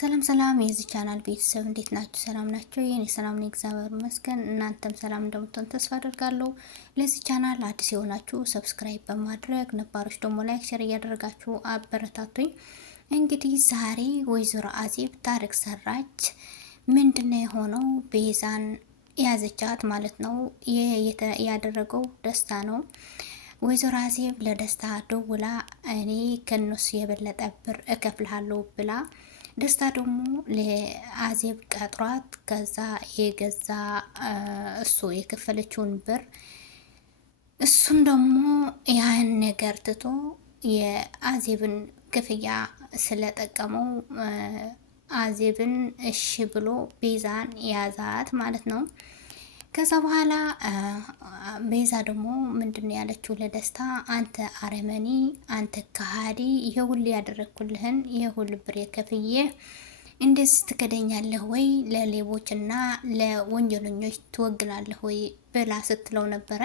ሰላም ሰላም የዚህ ቻናል ቤተሰብ እንዴት ናችሁ? ሰላም ናችሁ? የኔ ሰላም ነው፣ እግዚአብሔር ይመስገን። እናንተም ሰላም እንደምትሆኑ ተስፋ አደርጋለሁ። ለዚህ ቻናል አዲስ የሆናችሁ ሰብስክራይብ በማድረግ ነባሮች ደግሞ ላይክ፣ ሼር እያደረጋችሁ አበረታቱኝ። እንግዲህ ዛሬ ወይዘሮ አዜብ ታሪክ ሰራች። ምንድነው የሆነው? ቤዛን ያዘቻት ማለት ነው። ይህ ያደረገው ደስታ ነው። ወይዘሮ አዜብ ለደስታ ደውላ እኔ ከነሱ የበለጠ ብር እከፍልሃለሁ ብላ ደስታ ደግሞ ለአዜብ ቀጥሯት ከዛ የገዛ እሱ የከፈለችውን ብር እሱም ደግሞ ያን ነገር ትቶ የአዜብን ክፍያ ስለጠቀመው አዜብን እሺ ብሎ ቤዛን ያዛት ማለት ነው። ከዛ በኋላ ቤዛ ደግሞ ምንድነው ያለችው ለደስታ፣ አንተ አረመኒ፣ አንተ ከሃዲ፣ ይሄ ሁሉ ያደረግኩልህን ይሄ ሁሉ ብር የከፍዬ እንደዚህ ትከደኛለህ ወይ? ለሌቦችና ለወንጀለኞች ትወግናለህ ወይ ብላ ስትለው ነበረ።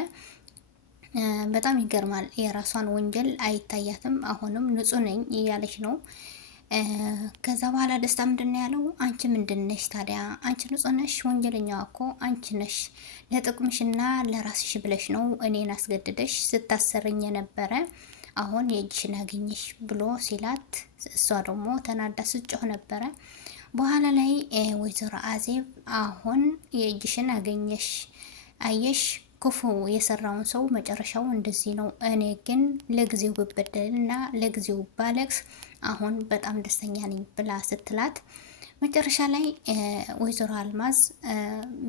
በጣም ይገርማል። የራሷን ወንጀል አይታያትም። አሁንም ንጹህ ነኝ እያለች ነው። ከዛ በኋላ ደስታ ምንድነው ያለው? አንቺ ምንድነሽ ታዲያ? አንቺ ንጹህ ነሽ? ወንጀለኛዋ እኮ አንቺ ነሽ። ለጥቅምሽና ለራስሽ ብለሽ ነው እኔን አስገድደሽ ስታሰርኝ የነበረ። አሁን የእጅሽን አገኘሽ ብሎ ሲላት፣ እሷ ደግሞ ተናዳ ስጮህ ነበረ። በኋላ ላይ ወይዘሮ አዜብ አሁን የእጅሽን አገኘሽ፣ አየሽ ክፉ የሰራውን ሰው መጨረሻው እንደዚህ ነው። እኔ ግን ለጊዜው ብበደልና ለጊዜው ባለቅስ አሁን በጣም ደስተኛ ነኝ ብላ ስትላት፣ መጨረሻ ላይ ወይዘሮ አልማዝ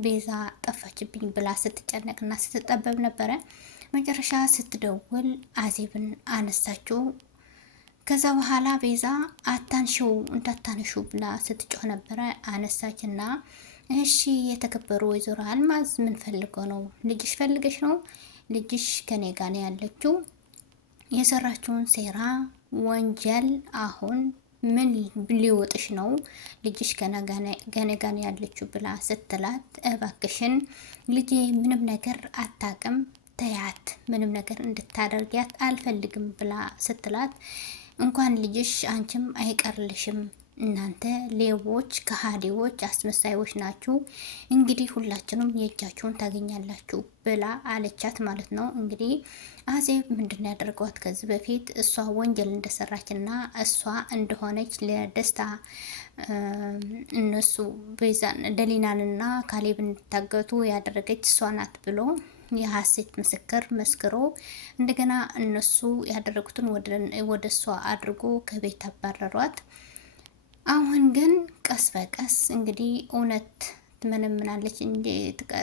ቤዛ ጠፋችብኝ ብላ ስትጨነቅና ስትጠበብ ነበረ። መጨረሻ ስትደውል አዜብን አነሳችው። ከዛ በኋላ ቤዛ አታንሽው እንዳታነሹ ብላ ስትጮህ ነበረ። አነሳችና እሺ የተከበሩ ወይዘሮ አልማዝ ምን ፈልገው ነው? ልጅሽ ፈልገሽ ነው? ልጅሽ ከኔ ጋር ነው ያለችው። የሰራችውን ሴራ ወንጀል አሁን ምን ሊወጥሽ ነው? ልጅሽ ከኔ ጋር ነው ያለችው ብላ ስትላት፣ እባክሽን ልጄ ምንም ነገር አታቅም፣ ተያት፣ ምንም ነገር እንድታደርጊያት አልፈልግም ብላ ስትላት፣ እንኳን ልጅሽ አንቺም አይቀርልሽም፣ እናንተ ሌቦች፣ ከሃዲዎች፣ አስመሳዮች ናችሁ። እንግዲህ ሁላችንም የእጃችሁን ታገኛላችሁ ብላ አለቻት ማለት ነው። እንግዲህ አዜብ ምንድነው ያደርገዋት? ከዚህ በፊት እሷ ወንጀል እንደሰራችና እሷ እንደሆነች ለደስታ እነሱ ቤዛን ደሊናንና ካሌብ እንዲታገቱ ያደረገች እሷ ናት ብሎ የሐሰት ምስክር መስክሮ እንደገና እነሱ ያደረጉትን ወደ እሷ አድርጎ ከቤት አባረሯት። አሁን ግን ቀስ በቀስ እንግዲህ እውነት ትመነምናለች እንጂ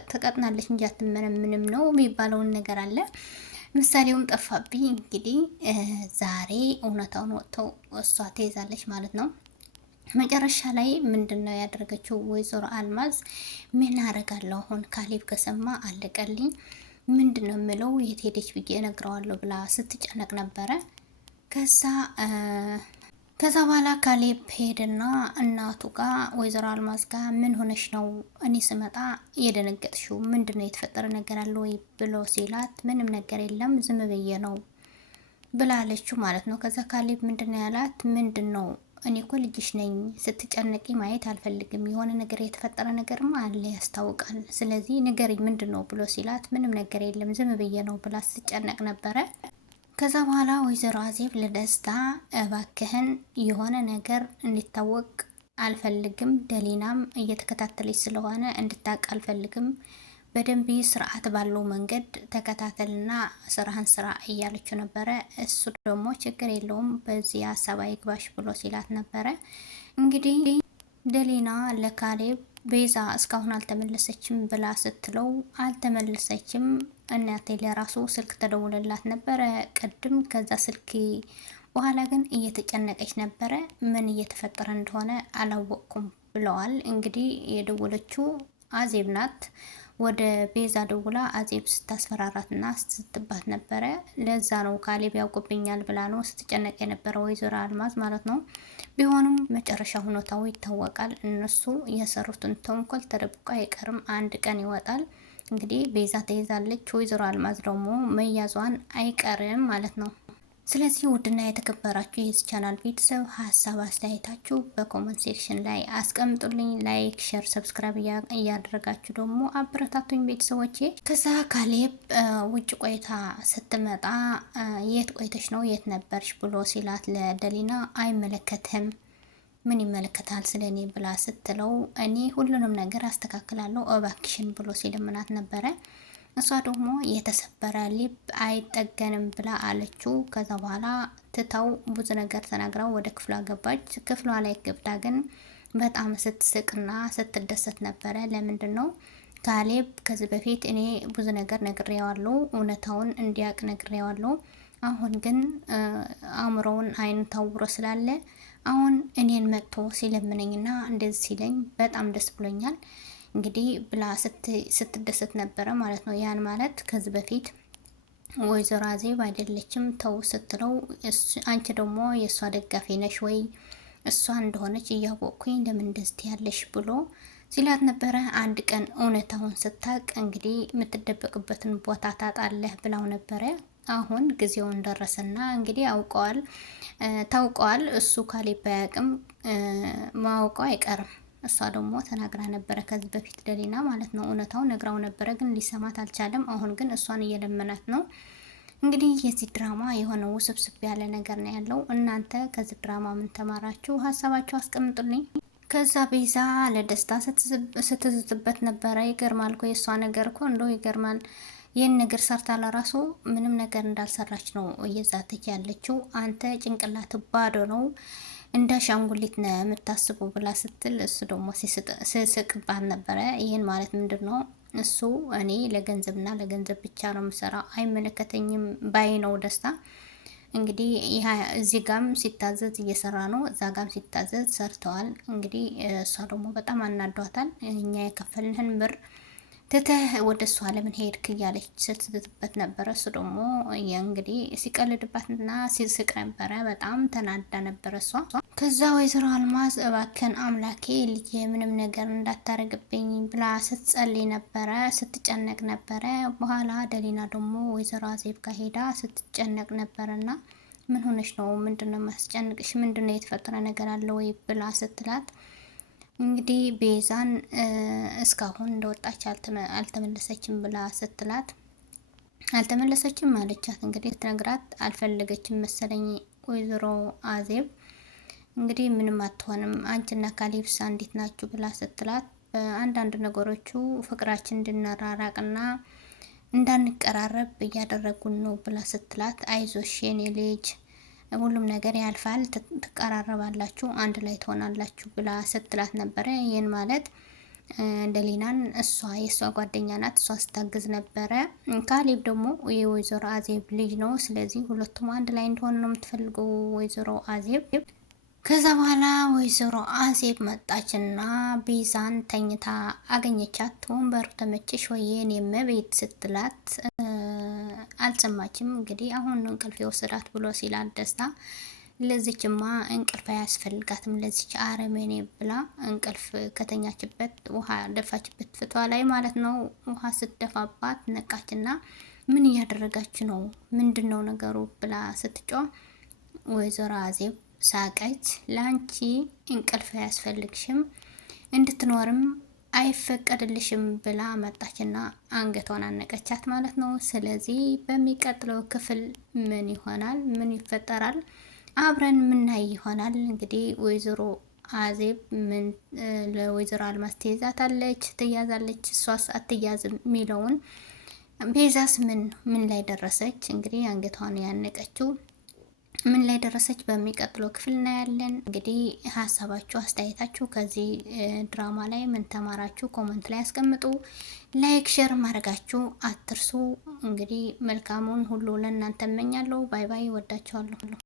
ትቀጥናለች እንጂ አትመነምንም ነው የሚባለውን ነገር አለ። ምሳሌውም ጠፋብኝ። እንግዲህ ዛሬ እውነታውን ወጥተው እሷ ትይዛለች ማለት ነው። መጨረሻ ላይ ምንድነው ያደረገችው ወይዘሮ አልማዝ? ምን አረጋለሁ አሁን ካሌብ ከሰማ አለቀልኝ፣ ምንድነው የምለው የት ሄደች ብዬ እነግረዋለሁ ብላ ስትጨነቅ ነበረ። ከዛ በኋላ ካሌብ ሄድና እናቱ ጋር ወይዘሮ አልማዝ ጋር ምን ሆነሽ ነው እኔ ስመጣ የደነገጥሽው? ምንድነው የተፈጠረ ነገር አለ ወይ ብሎ ሲላት፣ ምንም ነገር የለም ዝም ብዬ ነው ብላለችው ማለት ነው። ከዛ ካሌብ ምንድነው ያላት? ምንድነው እኔ እኮ ልጅሽ ነኝ፣ ስትጨነቂ ማየት አልፈልግም፣ የሆነ ነገር የተፈጠረ ነገርማ አለ ያስታውቃል፣ ስለዚህ ንገሪኝ ምንድነው ብሎ ሲላት፣ ምንም ነገር የለም ዝም ብዬ ነው ብላ ስትጨነቅ ነበረ። ከዛ በኋላ ወይዘሮ አዜብ ለደስታ እባክህን የሆነ ነገር እንዲታወቅ አልፈልግም፣ ደሊናም እየተከታተለች ስለሆነ እንድታውቅ አልፈልግም፣ በደንብ ስርዓት ባለው መንገድ ተከታተልና ስራህን ስራ እያለችው ነበረ። እሱ ደግሞ ችግር የለውም በዚህ ሀሳብ አይግባሽ ብሎ ሲላት ነበረ። እንግዲህ ደሊና ለካሌብ ቤዛ እስካሁን አልተመለሰችም ብላ ስትለው፣ አልተመለሰችም እናቴ ለራሱ ስልክ ተደውለላት ነበረ ቅድም። ከዛ ስልክ በኋላ ግን እየተጨነቀች ነበረ፣ ምን እየተፈጠረ እንደሆነ አላወቅኩም ብለዋል። እንግዲህ የደወለችው አዜብ ናት። ወደ ቤዛ ደውላ አዜብ ስታስፈራራትና ስትባት ነበረ። ለዛ ነው ካሌብ ያውቅብኛል ብላ ነው ስትጨነቅ የነበረ ወይዘሮ አልማዝ ማለት ነው። ቢሆንም መጨረሻ ሁኔታው ይታወቃል። እነሱ የሰሩትን ተንኮል ተደብቆ አይቀርም፣ አንድ ቀን ይወጣል። እንግዲህ ቤዛ ተይዛለች፣ ወይዘሮ አልማዝ ደግሞ መያዟን አይቀርም ማለት ነው። ስለዚህ ውድና የተከበራችሁ የዚህ ቻናል ቤተሰብ ሀሳብ አስተያየታችሁ በኮመንት ሴክሽን ላይ አስቀምጡልኝ። ላይክ፣ ሼር፣ ሰብስክራይብ እያደረጋችሁ ደግሞ አበረታቱኝ ቤተሰቦቼ። ከዛ ካሌብ ውጭ ቆይታ ስትመጣ የት ቆይተሽ ነው የት ነበርሽ ብሎ ሲላት ለደሊና አይመለከትህም ምን ይመለከታል ስለኔ ብላ ስትለው እኔ ሁሉንም ነገር አስተካክላለሁ እባክሽን ብሎ ሲለምናት ነበረ። እሷ ደግሞ የተሰበረ ልብ አይጠገንም ብላ አለችው። ከዛ በኋላ ትታው ብዙ ነገር ተናግረው ወደ ክፍሏ ገባች። ክፍሏ ላይ ገብታ ግን በጣም ስትስቅና ስትደሰት ነበረ። ለምንድን ነው ካሌብ ከዚህ በፊት እኔ ብዙ ነገር ነግሬዋለሁ፣ እውነታውን እንዲያውቅ ነግሬዋለሁ። አሁን ግን አእምሮውን አይኑ ታውሮ ስላለ አሁን እኔን መጥቶ ሲለምነኝና እንደዚህ ሲለኝ በጣም ደስ ብሎኛል እንግዲህ ብላ ስትደሰት ነበረ ማለት ነው። ያን ማለት ከዚህ በፊት ወይዘሮ አዜብ አይደለችም ተው ስትለው አንቺ ደግሞ የእሷ ደጋፊ ነሽ ወይ እሷ እንደሆነች እያወቅኩኝ ለምን እንደዚህ ያለሽ ብሎ ሲላት ነበረ። አንድ ቀን እውነታውን ስታቅ እንግዲህ የምትደበቅበትን ቦታ ታጣለህ ብላው ነበረ። አሁን ጊዜውን ደረሰና እንግዲህ ታውቀዋል። እሱ ካሌብ ባያውቅም ማውቀው አይቀርም። እሷ ደግሞ ተናግራ ነበረ ከዚህ በፊት ደሊና ማለት ነው። እውነታው ነግራው ነበረ ግን ሊሰማት አልቻለም። አሁን ግን እሷን እየለመናት ነው። እንግዲህ የዚህ ድራማ የሆነ ውስብስብ ያለ ነገር ነው ያለው። እናንተ ከዚህ ድራማ ምን ተማራችሁ? ሀሳባችሁ አስቀምጡልኝ። ከዛ ቤዛ ለደስታ ስትዝትበት ነበረ። ይገርማል እኮ የእሷ ነገር እኮ እንደው ይገርማል። ይህን ነገር ሰርታ ለራሱ ምንም ነገር እንዳልሰራች ነው እየዛተች ያለችው። አንተ ጭንቅላት ባዶ ነው እንደ አሻንጉሊት ነው የምታስበው ብላ ስትል እሱ ደግሞ ሲስቅባት ነበረ። ይህን ማለት ምንድን ነው? እሱ እኔ ለገንዘብና ለገንዘብ ብቻ ነው የምሰራው አይመለከተኝም ባይ ነው ደስታ። እንግዲህ እዚህ ጋም ሲታዘዝ እየሰራ ነው፣ እዛ ጋም ሲታዘዝ ሰርተዋል። እንግዲህ እሷ ደግሞ በጣም አናዷታል። እኛ የከፈልንህን ብር ትተህ ወደ እሷ ለምን ሄድክ እያለች ስትዝትበት ነበረ። እሱ ደግሞ እንግዲህ ሲቀልድባትና ሲስቅ ነበረ። በጣም ተናዳ ነበረ እሷ። ከዛ ወይዘሮ አልማዝ እባክን አምላኬ ልጄ ምንም ነገር እንዳታረግብኝ ብላ ስትጸልይ ነበረ፣ ስትጨነቅ ነበረ። በኋላ ደሊና ደግሞ ወይዘሮ አዜብ ጋር ሄዳ ስትጨነቅ ነበረና ምን ሆነሽ ነው? ምንድነው ማስጨንቅሽ? ምንድነው የተፈጠረ ነገር አለ ወይ ብላ ስትላት እንግዲህ ቤዛን እስካሁን እንደወጣች አልተመለሰችም ብላ ስትላት አልተመለሰችም አለቻት። እንግዲህ ትነግራት አልፈለገችም መሰለኝ ወይዘሮ አዜብ። እንግዲህ ምንም አትሆንም አንቺና ካሌብሳ እንዴት ናችሁ ብላ ስትላት አንዳንድ ነገሮቹ ፍቅራችን እንድንራራቅና እንዳንቀራረብ እያደረጉን ነው ብላ ስትላት አይዞሽ የኔ ልጅ ሁሉም ነገር ያልፋል፣ ትቀራረባላችሁ፣ አንድ ላይ ትሆናላችሁ ብላ ስትላት ነበረ። ይህን ማለት ደሊናን የእሷ ጓደኛ ናት፣ እሷ ስታግዝ ነበረ። ካሌብ ደግሞ የወይዘሮ አዜብ ልጅ ነው። ስለዚህ ሁለቱም አንድ ላይ እንደሆነ ነው የምትፈልገው ወይዘሮ አዜብ። ከዛ በኋላ ወይዘሮ አዜብ መጣችና ቤዛን ተኝታ አገኘቻት። ወንበሩ ተመቸሽ ወይ የኔ እመቤት ስትላት አልሰማችም። እንግዲህ አሁን ነው እንቅልፍ የወሰዳት ብሎ ሲላት ደስታ ለዚችማ እንቅልፍ አያስፈልጋትም ለዚች አረመኔ ብላ እንቅልፍ ከተኛችበት ውሃ ደፋችበት ፍቷ ላይ ማለት ነው። ውሃ ስትደፋባት ነቃችና ምን እያደረጋችሁ ነው? ምንድን ነው ነገሩ ብላ ስትጮህ ወይዘሮ አዜብ ሳቀች። ለአንቺ እንቅልፍ አያስፈልግሽም እንድትኖርም አይፈቀድልሽም ብላ መጣችና አንገቷን አነቀቻት ማለት ነው። ስለዚህ በሚቀጥለው ክፍል ምን ይሆናል? ምን ይፈጠራል? አብረን ምናይ ይሆናል። እንግዲህ ወይዘሮ አዜብ ምን ለወይዘሮ አልማዝ ትያዛለች፣ እሷስ አትያዝም የሚለውን ቤዛስ ምን ላይ ደረሰች? እንግዲህ አንገቷን ያነቀችው ምን ላይ ደረሰች? በሚቀጥለው ክፍል እናያለን። እንግዲህ ሀሳባችሁ አስተያየታችሁ ከዚህ ድራማ ላይ ምን ተማራችሁ? ኮመንት ላይ አስቀምጡ። ላይክ ሼር ማድረጋችሁ አትርሱ። እንግዲህ መልካሙን ሁሉ ለእናንተ እመኛለሁ። ባይ ባይ። ወዳችኋለሁ።